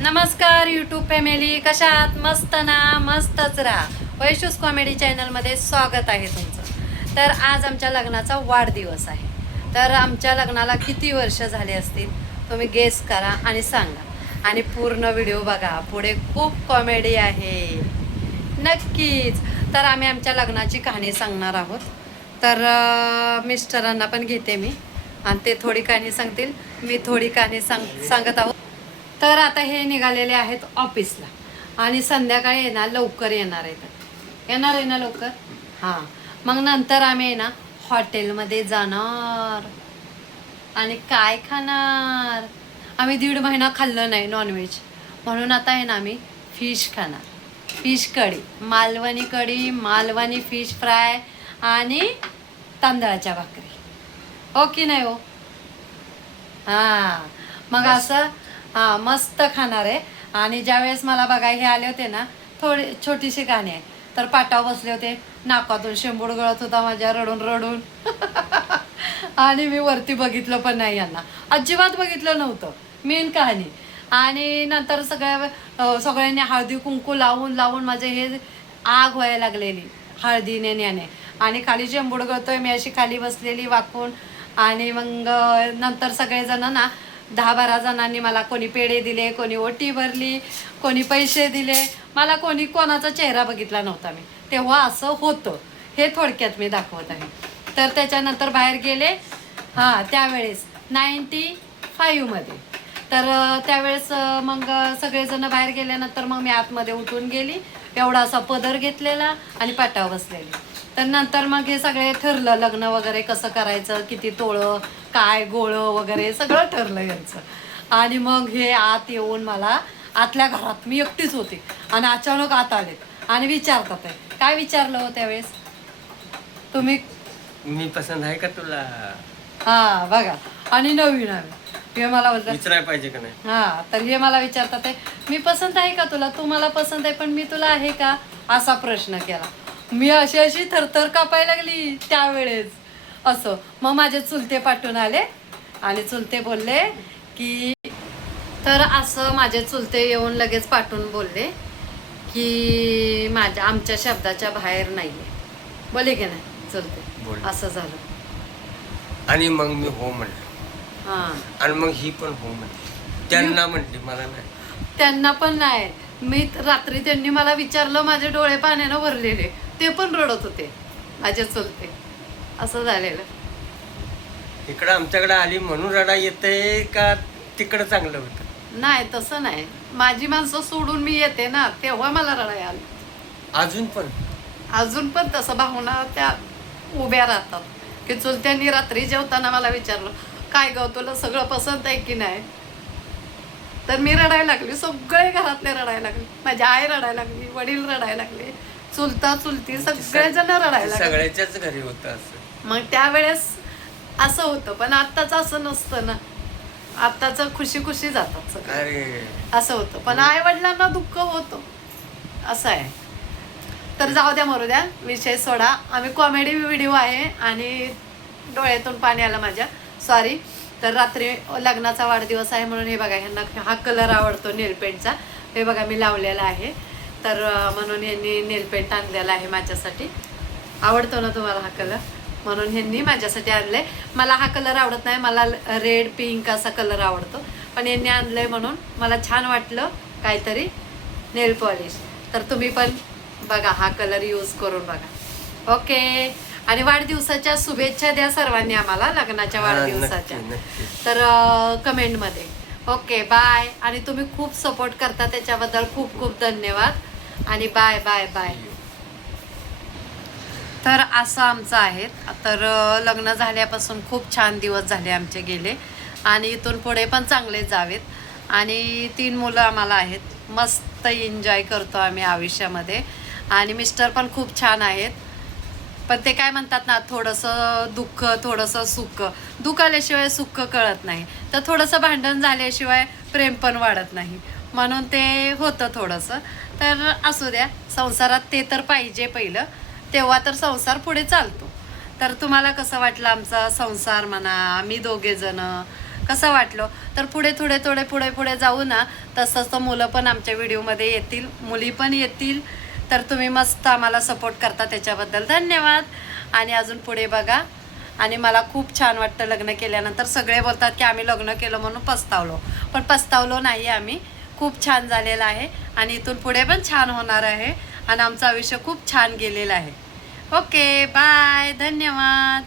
नमस्कार YouTube family, कशा आहात? मस्त ना? मस्तच राहा. वैशूस कॉमेडी चॅनलमध्ये स्वागत आहे तुमचं. तर आज आमच्या लग्नाचा वाढदिवस आहे. तर आमच्या लग्नाला किती वर्ष झाले असतील तुम्ही गेस करा आणि सांगा. आणि पूर्ण व्हिडिओ बघा, पुढे खूप कॉमेडी आहे नक्कीच. तर आम्ही आमच्या लग्नाची कहाणी सांगणार आहोत. तर मिस्टरांना पण घेते मी आणि ते थोडी कहाणी सांगतील, मी थोडी कहाणी सांगत आहोत. तर आता हे निघालेले आहेत ऑफिसला आणि संध्याकाळी आहे ना लवकर येणार आहे ना लवकर. हां, मग नंतर आम्ही आहे ना हॉटेलमध्ये जाणार आणि काय खाणार. आम्ही 1.5 महिना खाल्लं नाही नॉनव्हेज, म्हणून आता आहे ना आम्ही फिश खाणार. फिश कढी, मालवणी कढी, मालवणी फिश फ्राय आणि तांदळाच्या भाकरी. हो की नाही हो? हां, मग असं हां मस्त खाणार आहे. आणि ज्यावेळेस मला बघाय हे आले होते ना, थोडी छोटीशी गाणी आहे, तर पाटावर बसले होते, नाकातून शेंबूड गळत होता माझ्या रडून रडून. आणि मी वरती बघितलं पण नाही, यांना अजिबात बघितलं नव्हतं, मेन कहाणी. आणि नंतर सगळ्यांनी हळदी कुंकू लावून लावून माझे हे आग व्हायला लागलेली हळदीने न्याने. आणि खाली शेंबूड गळतोय, मी अशी खाली बसलेली वाकून. आणि मग नंतर सगळेजण ना 10-12 जणांनी मला कोणी पेढे दिले, कोणी ओटी भरली, कोणी पैसे दिले. मला कोणाचा चेहरा बघितला नव्हता मी तेव्हा. असं होतं हे थोडक्यात मी दाखवत आहे. तर त्याच्यानंतर बाहेर गेले हां त्यावेळेस 95मध्ये. तर त्यावेळेस मग सगळेजण बाहेर गेल्यानंतर मग मी आतमध्ये उठून गेली, एवढा असा पदर घेतलेला आणि पाटावर बसलेली. तर नंतर मग हे सगळे ठरलं, लग्न वगैरे कसं करायचं, किती तोळं काय गोळं वगैरे सगळं ठरलं यांचं. आणि मग हे आत येऊन मला आतल्या घरात मी एकटीच होते आणि अचानक आत आलेत आणि विचारतात आहे. काय विचारलं हो त्यावेळेस तुम्ही? मी पसंत आहे का तुला? हां बघा, आणि नवीन आम्ही हे मला बोलतात विचारायला पाहिजे का नाही? हां, तर हे मला विचारतात आहे, मी पसंत आहे का तुला? तू मला पसंत आहे पण मी तुला आहे का? असा प्रश्न केला. मी अशी थरथर कापायला लागली त्यावेळेस असं. मग माझे चुलते पाठवून आले आणि चुलते बोलले की, तर असं माझे चुलते येऊन लगेच पाठवून बोलले की आमच्या शब्दाच्या बाहेर नाही आहे. बोले की नाही चुलते? असं झालं. आणि मग मी हो म्हणलं. हां, आणि मग ही पण हो म्हणली. त्यांना म्हटली, मला नाही. त्यांना पण नाही. मी रात्री त्यांनी मला विचारलं, माझे डोळे पाण्यानं भरलेले, ते पण रडत होते माझे चुलते. असं झालेलं. इकडं आमच्याकडे आली म्हणून रडा येते का तिकडं चांगलं होतं? नाही तसं नाही, माझी माणसं सोडून मी येते ना तेव्हा मला रडायला आलं. अजून पण तसं भावना त्या उभ्या राहतात की चुलत्यांनी रात्री जेवताना मला विचारलं, काय गं तुला सगळं पसंत आहे की नाही? तर मी रडायला लागली, सगळे घरातले रडायला लागले, माझी आई रडायला लागली, वडील रडायला लागले, चुलता चुलती सगळेजण रडायला लागले. सगळ्याच्याच घरी होतं असं. मग त्यावेळेस असं होतं, पण आत्ताच असं नसतं ना. आत्ताच खुशी खुशी जातात सगळे. अरे असं होतं, पण आई वडिलांना दुःख होतं, असं आहे. तर जाऊ द्या, मरू द्या, विषय सोडा. आम्ही कॉमेडी व्हिडिओ आहे आणि डोळ्यातून पाणी आलं माझ्या, सॉरी. तर रात्री लग्नाचा वाढदिवस आहे म्हणून हे बघा, ह्यांना हा कलर आवडतो नेलपेंटचा. हे बघा मी लावलेला आहे, तर म्हणून ह्यांनी नेलपेंट आणलेला आहे माझ्यासाठी. आवडतो ना तुम्हाला हा कलर? म्हणून ह्यांनी माझ्यासाठी आणलंय. मला हा कलर आवडत नाही, मला रेड पिंक असा कलर आवडतो, पण यांनी आणलंय म्हणून मला छान वाटलं काहीतरी नेल पॉलिश. तर तुम्ही पण बघा, हा कलर यूज करून बघा. ओके. आणि वाढदिवसाच्या शुभेच्छा द्या सर्वांनी आम्हाला, लग्नाच्या वाढदिवसाच्या. तर कमेंटमध्ये. Okay, bye. आणि तुम्ही खूप सपोर्ट करता त्याच्याबद्दल खूप खूप धन्यवाद. आणि बाय बाय बाय. तर असं आमचं आहे. तर लग्न झाल्यापासून खूप छान दिवस झाले आमचे गेले आणि इथून पुढे पण चांगले जावेत. आणि 3 मुलं आम्हाला आहेत. मस्त एन्जॉय करतो आम्ही आयुष्यामध्ये. आणि मिस्टर पण खूप छान आहेत. पण ते काय म्हणतात ना, थोडंसं दुःख थोडंसं सुख. दुःख आल्याशिवाय सुख कळत नाही, तर थोडंसं भांडण झाल्याशिवाय प्रेम पण वाढत नाही, म्हणून ते होतं थोडंसं. तर असू द्या, संसारात ते तर पाहिजे पहिलं, तेव्हा तर संसार पुढे चालतो. तर तुम्हाला कसं वाटलं आमचा संसार म्हणा, आम्ही दोघेजणं कसं वाटलं. तर पुढे पुढे जाऊ ना तसं मुलं पण आमच्या व्हिडिओमध्ये येतील, मुली पण येतील. तर तुम्ही मस्त आम्हाला सपोर्ट करता त्याच्याबद्दल धन्यवाद. आणि अजून पुढे बघा. आणि मला खूप छान वाटतं लग्न केल्यानंतर. सगळे बोलतात की आम्ही लग्न केलं म्हणून पस्तावलो, पण पस्तावलो नाही आम्ही. खूप छान झालेलं आहे आणि इथून पुढे पण छान होणार आहे आणि आमचं आयुष्य खूप छान गेलेलं आहे. ओके बाय, धन्यवाद.